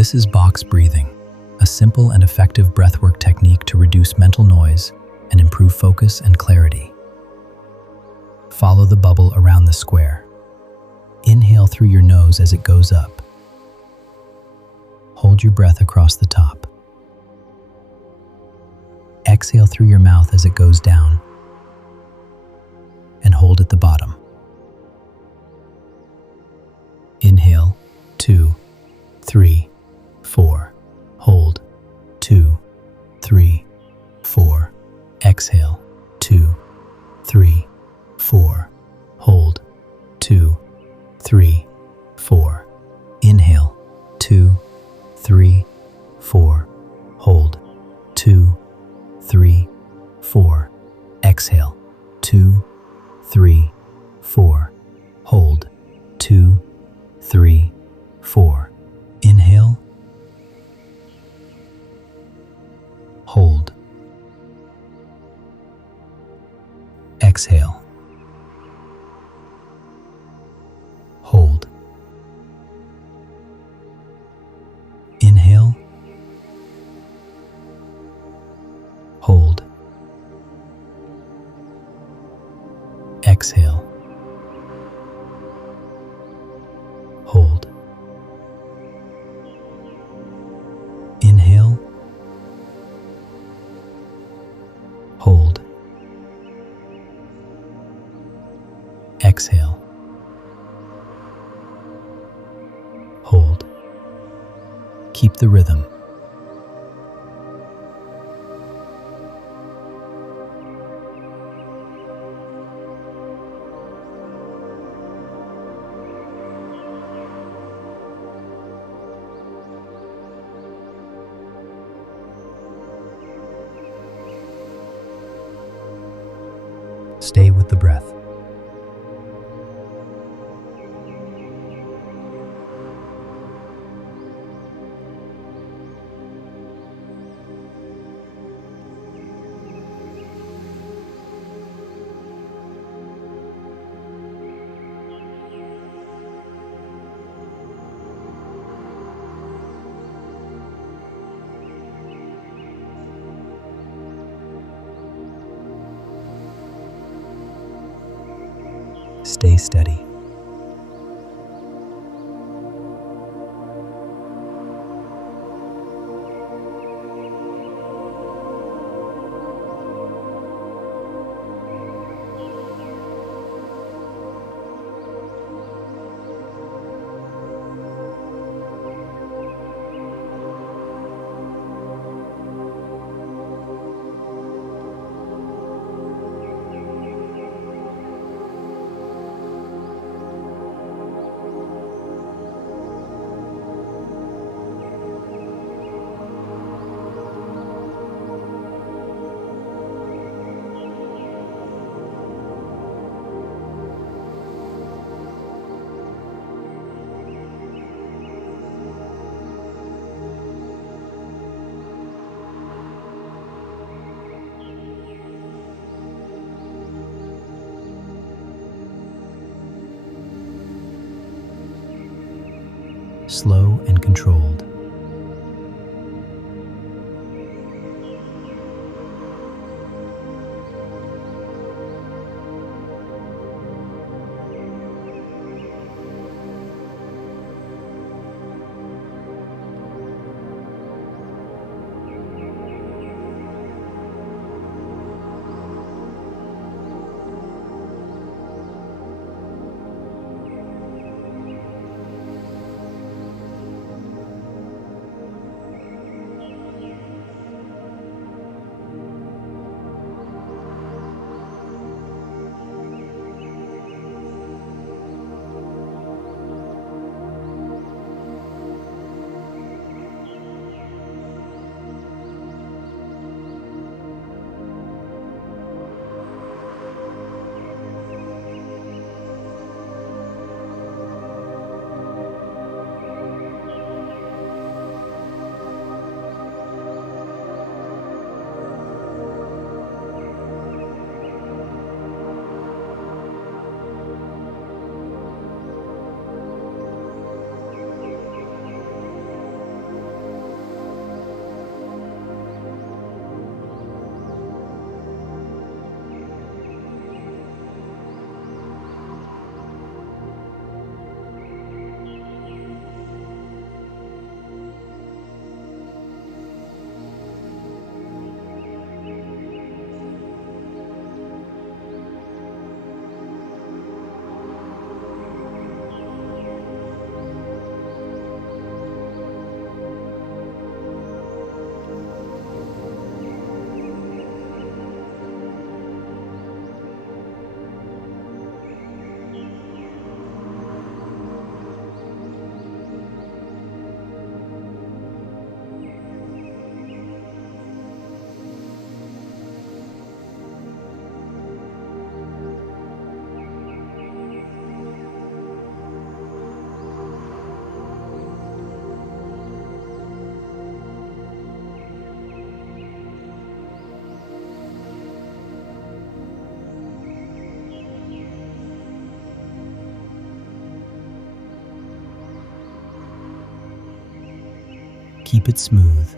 This is box breathing, a simple and effective breathwork technique to reduce mental noise and improve focus and clarity. Follow the bubble around the square. Inhale through your nose as it goes up. Hold your breath across the top. Exhale through your mouth as it goes down, and hold at the bottom. Inhale, 2, 3, 4. Hold, 2, 3, 4. Exhale, 2, 3, 4. Hold, 2, 3, 4. Inhale, 2, 3, 4. Hold, 2, 3, 4. Exhale, 2, 3, 4. Hold, 2, 3, 4. Inhale, hold, exhale, hold, inhale, hold, exhale, hold, inhale, hold, exhale, hold. Keep the rhythm. Stay with the breath. Stay steady. Slow and controlled. Keep it smooth.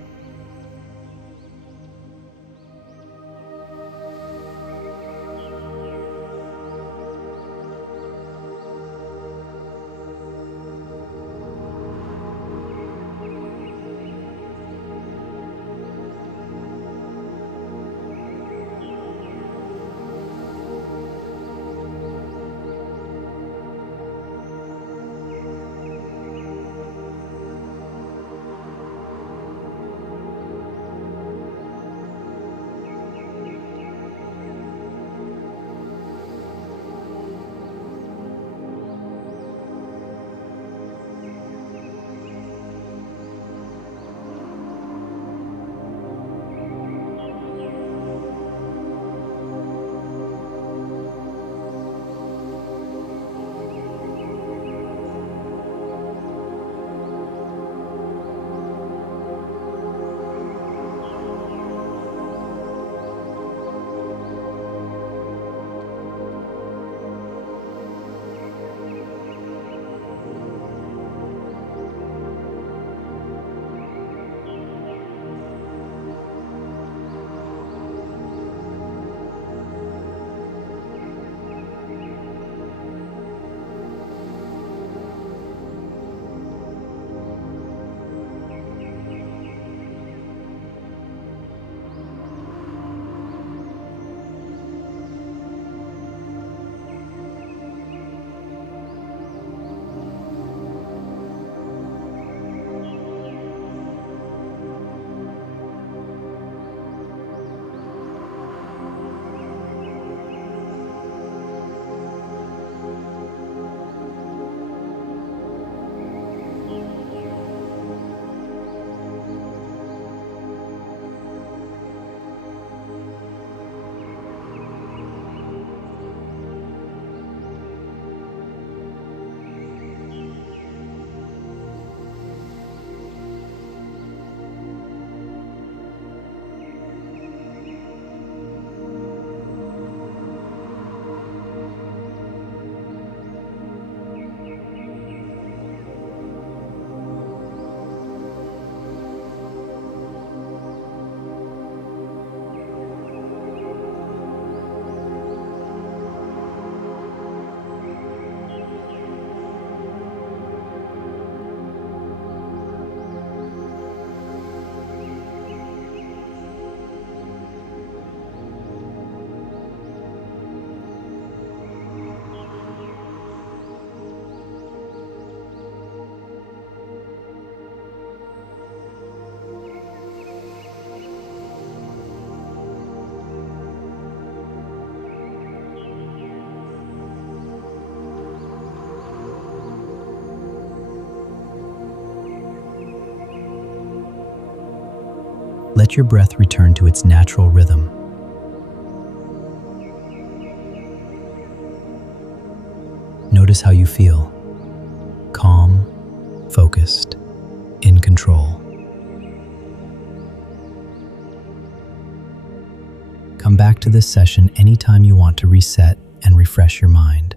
Let your breath return to its natural rhythm. Notice how you feel: calm, focused, in control. Come back to this session anytime you want to reset and refresh your mind.